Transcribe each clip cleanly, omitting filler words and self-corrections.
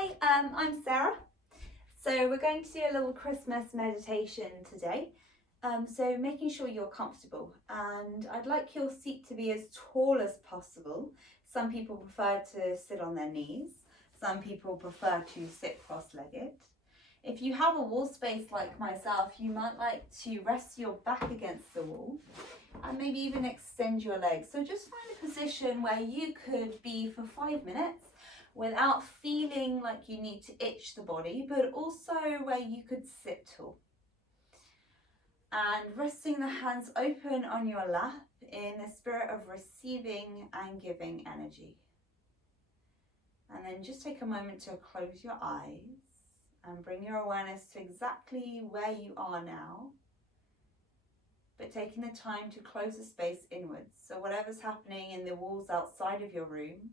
Hi, I'm Sarah. So we're going to do a little Christmas meditation today. So making sure you're comfortable, and I'd like your seat to be as tall as possible. Some people prefer to sit on their knees. Some people prefer to sit cross-legged. If you have a wall space like myself, you might like to rest your back against the wall and maybe even extend your legs. So just find a position where you could be for 5 minutes without feeling like you need to itch the body, but also where you could sit tall. And resting the hands open on your lap in the spirit of receiving and giving energy. And then just take a moment to close your eyes and bring your awareness to exactly where you are now, but taking the time to close the space inwards. So whatever's happening in the walls outside of your room,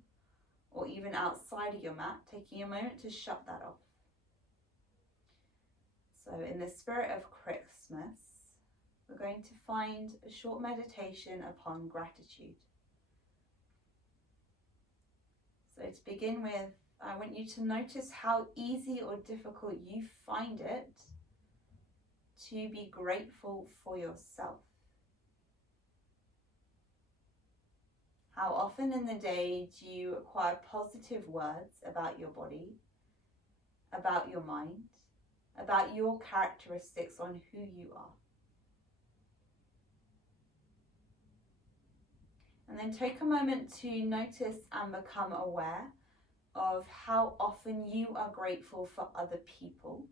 or even outside of your mat, taking a moment to shut that off. So in the spirit of Christmas, we're going to find a short meditation upon gratitude. So to begin with, I want you to notice how easy or difficult you find it to be grateful for yourself. How often in the day do you acquire positive words about your body, about your mind, about your characteristics on who you are? And then take a moment to notice and become aware of how often you are grateful for other people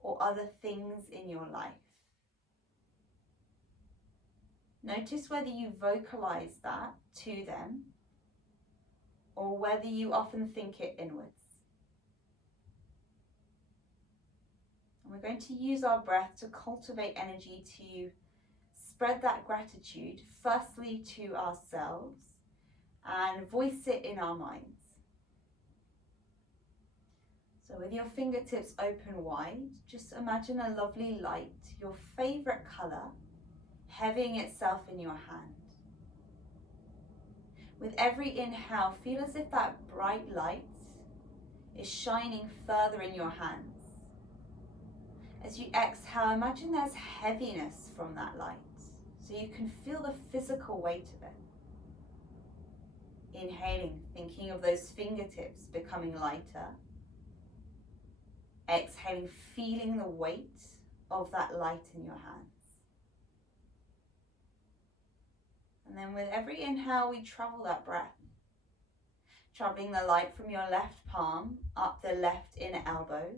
or other things in your life. Notice whether you vocalize that to them or whether you often think it inwards. And we're going to use our breath to cultivate energy to spread that gratitude, firstly to ourselves, and voice it in our minds. So with your fingertips open wide, just imagine a lovely light, your favorite color, heavying itself in your hand. With every inhale, feel as if that bright light is shining further in your hands. As you exhale, imagine there's heaviness from that light, so you can feel the physical weight of it. Inhaling, thinking of those fingertips becoming lighter. Exhaling, feeling the weight of that light in your hands. And then with every inhale, we travel that breath, traveling the light from your left palm up the left inner elbow,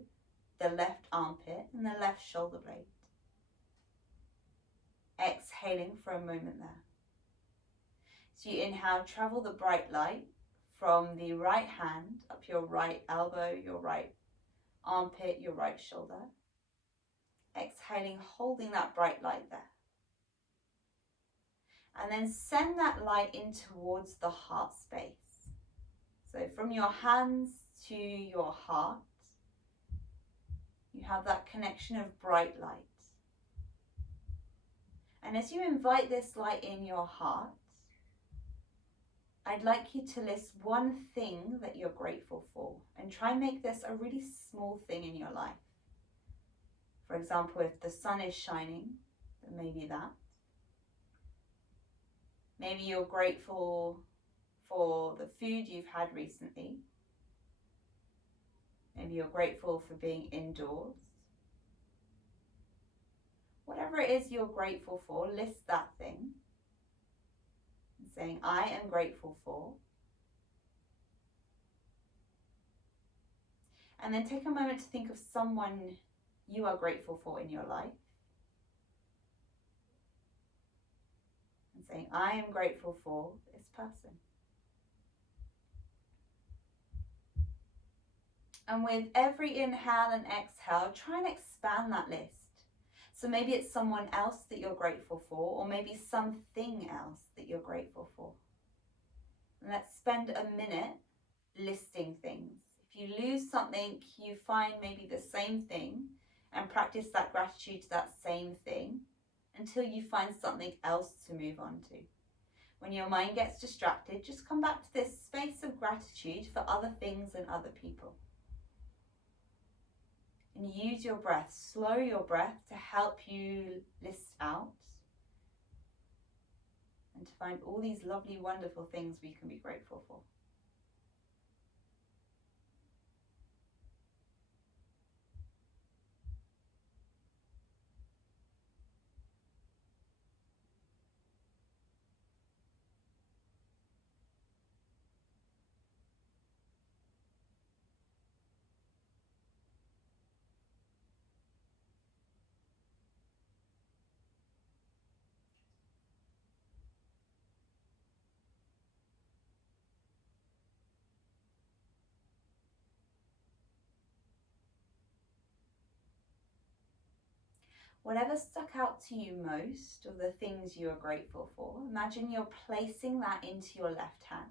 the left armpit, and the left shoulder blade. Exhaling for a moment there. So you inhale, travel the bright light from the right hand up your right elbow, your right armpit, your right shoulder. Exhaling, holding that bright light there. And then send that light in towards the heart space. So from your hands to your heart, you have that connection of bright light. And as you invite this light in your heart, I'd like you to list one thing that you're grateful for and try and make this a really small thing in your life. For example, if the sun is shining, then maybe that. Maybe you're grateful for the food you've had recently. Maybe you're grateful for being indoors. Whatever it is you're grateful for, list that thing. And saying, I am grateful for. And then take a moment to think of someone you are grateful for in your life. And saying, I am grateful for this person. And with every inhale and exhale, try and expand that list. So maybe it's someone else that you're grateful for, or maybe something else that you're grateful for. And let's spend a minute listing things. If you lose something, you find maybe the same thing and practice that gratitude to that same thing until you find something else to move on to. When your mind gets distracted, just come back to this space of gratitude gratitude for other things and other people. And use your breath, slow your breath to help you list out and to find all these lovely, wonderful things we can be grateful for. Whatever stuck out to you most, of the things you are grateful for, imagine you're placing that into your left hand.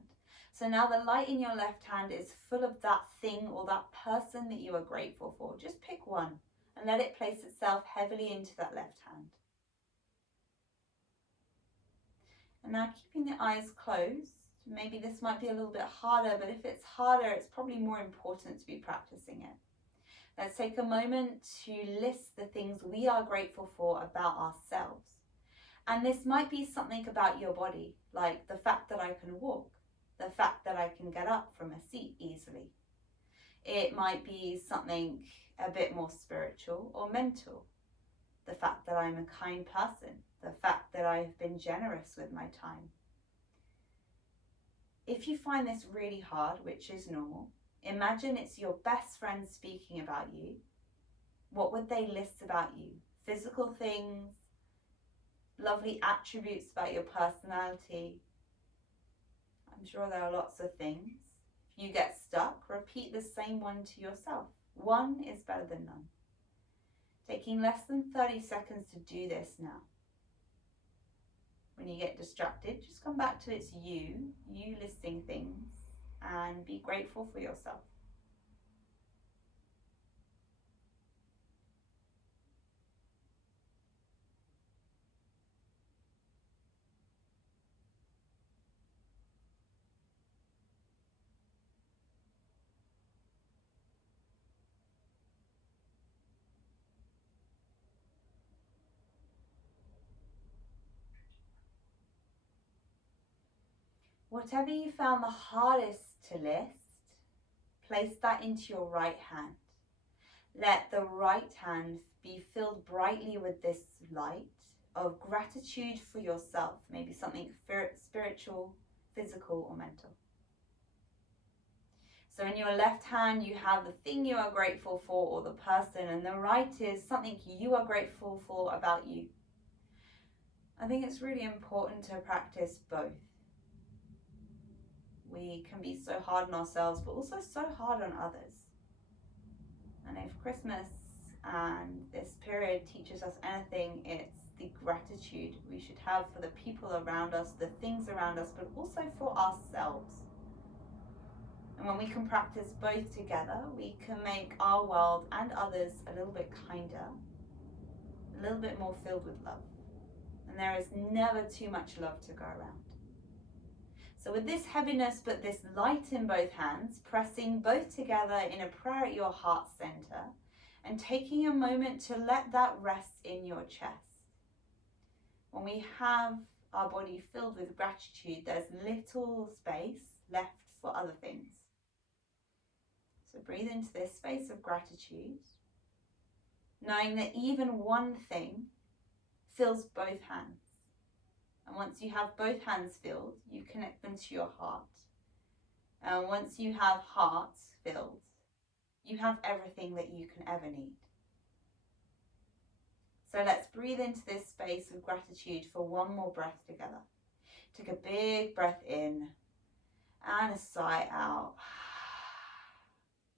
So now the light in your left hand is full of that thing or that person that you are grateful for. Just pick one and let it place itself heavily into that left hand. And now keeping the eyes closed, maybe this might be a little bit harder, but if it's harder, it's probably more important to be practicing it. Let's take a moment to list the things we are grateful for about ourselves. And this might be something about your body, like the fact that I can walk, the fact that I can get up from a seat easily. It might be something a bit more spiritual or mental. The fact that I'm a kind person, the fact that I've been generous with my time. If you find this really hard, which is normal, imagine it's your best friend speaking about you. What would they list about you? Physical things, lovely attributes about your personality. I'm sure there are lots of things. If you get stuck, repeat the same one to yourself. One is better than none. Taking less than 30 seconds to do this now. When you get distracted, just come back to it's you listing things, and be grateful for yourself. Whatever you found the hardest to list, place that into your right hand. Let the right hand be filled brightly with this light of gratitude for yourself, maybe something spiritual, physical, or mental. So in your left hand, you have the thing you are grateful for or the person, and the right is something you are grateful for about you. I think it's really important to practice both. We can be so hard on ourselves, but also so hard on others. And if Christmas and this period teaches us anything, it's the gratitude we should have for the people around us, the things around us, but also for ourselves. And when we can practice both together, we can make our world and others a little bit kinder, a little bit more filled with love. And there is never too much love to go around. So with this heaviness but this light in both hands, pressing both together in a prayer at your heart center and taking a moment to let that rest in your chest. When we have our body filled with gratitude, there's little space left for other things. So breathe into this space of gratitude, knowing that even one thing fills both hands. And once you have both hands filled, you connect them to your heart. And once you have hearts filled, you have everything that you can ever need. So let's breathe into this space of gratitude for one more breath together. Take a big breath in and a sigh out.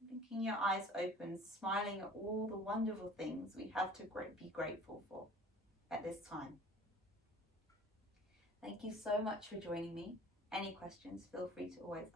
Blinking your eyes open, smiling at all the wonderful things we have to be grateful for at this time. Thank you so much for joining me. Any questions, feel free to always